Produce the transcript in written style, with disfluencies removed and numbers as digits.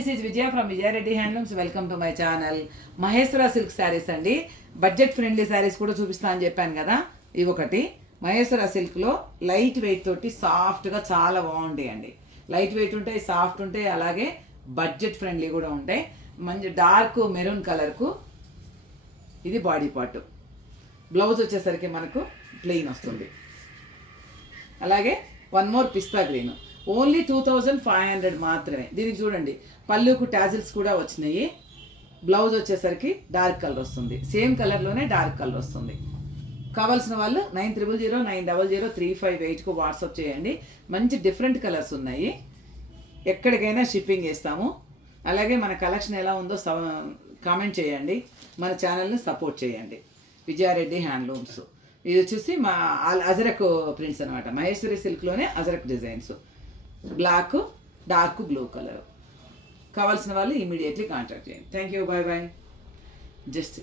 This is Vijaya from Vijaya Reddy handlooms. Welcome to my channel. Maheshwara silk saris అండి. Budget friendly saris కూడా చూపిస్తా అని చెప్పాను కదా, ఇవి ఒకటి. మహేశ్వర సిల్క్లో లైట్ వెయిట్ తోటి సాఫ్ట్గా చాలా బాగుంటాయి అండి. లైట్ వెయిట్ ఉంటాయి, సాఫ్ట్ ఉంటాయి, అలాగే బడ్జెట్ ఫ్రెండ్లీ కూడా ఉంటాయి. మంచి డార్క్ మెరూన్ కలర్కు ఇది బాడీ పార్ట్. బ్లౌజ్ వచ్చేసరికి మనకు ప్లెయిన్ వస్తుంది. అలాగే వన్ మోర్ పిస్తా గ్రీన్, ఓన్లీ 2500 మాత్రమే. దీనికి చూడండి పళ్ళుకు టాజిల్స్ కూడా వచ్చినాయి. బ్లౌజ్ వచ్చేసరికి డార్క్ కలర్ వస్తుంది, సేమ్ కలర్లోనే డార్క్ కలర్ వస్తుంది. కావాల్సిన వాళ్ళు 9000900358కు వాట్సాప్ చేయండి. మంచి డిఫరెంట్ కలర్స్ ఉన్నాయి. ఎక్కడికైనా షిప్పింగ్ చేస్తాము. అలాగే మన కలెక్షన్ ఎలా ఉందో కామెంట్ చేయండి. మన ఛానల్ని సపోర్ట్ చేయండి. విజయారెడ్డి హ్యాండ్లూమ్స్. ఇది వచ్చేసి మా అజరక్ ప్రింట్స్ అనమాట. Maheshwari సిల్క్లోనే ajrakh designs. Black, dark blue colour. కావాల్సిన వాళ్ళు ఇమీడియట్లీ కాంటాక్ట్ చేయండి. Thank you, bye bye. Just